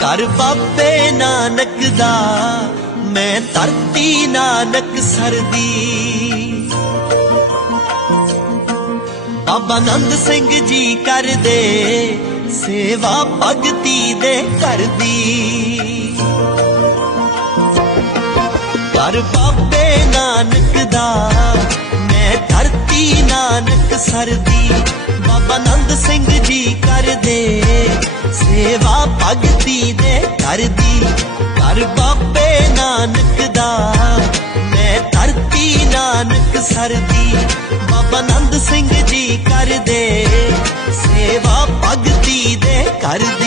ਘਰ ਬਾਬੇ ਨਾਨਕ ਦਾ, ਮੈਂ ਧਰਤੀ ਨਾਨਕ ਸਰਦੀ ਬਾਬਾ ਨੰਦ ਸਿੰਘ ਜੀ ਕਰਦੇ ਸੇਵਾ ਭਗਤੀ ਦੇ ਕਰਦੀ ਘਰ ਬਾਬੇ ਨਾਨਕ ਦਾ, ਮੈਂ ਧਰਤੀ ਨਾਨਕ ਸਰਦੀ ਬਾਬਾ ਨੰਦ ਸਿੰਘ ਜੀ ਕਰਦੇ ਸੇਵਾ ਭਗਤੀ ਦੇ ਕਰਦੀ। ਘਰ ਬਾਬੇ ਨਾਨਕ ਦਾ, ਮੈਂ ਧਰਤੀ ਨਾਨਕ ਸਰਦੀ। ਬਾਬਾ ਨੰਦ ਸਿੰਘ ਜੀ ਕਰਦੇ, ਸੇਵਾ ਭਗਤੀ ਦੇ ਕਰਦੀ।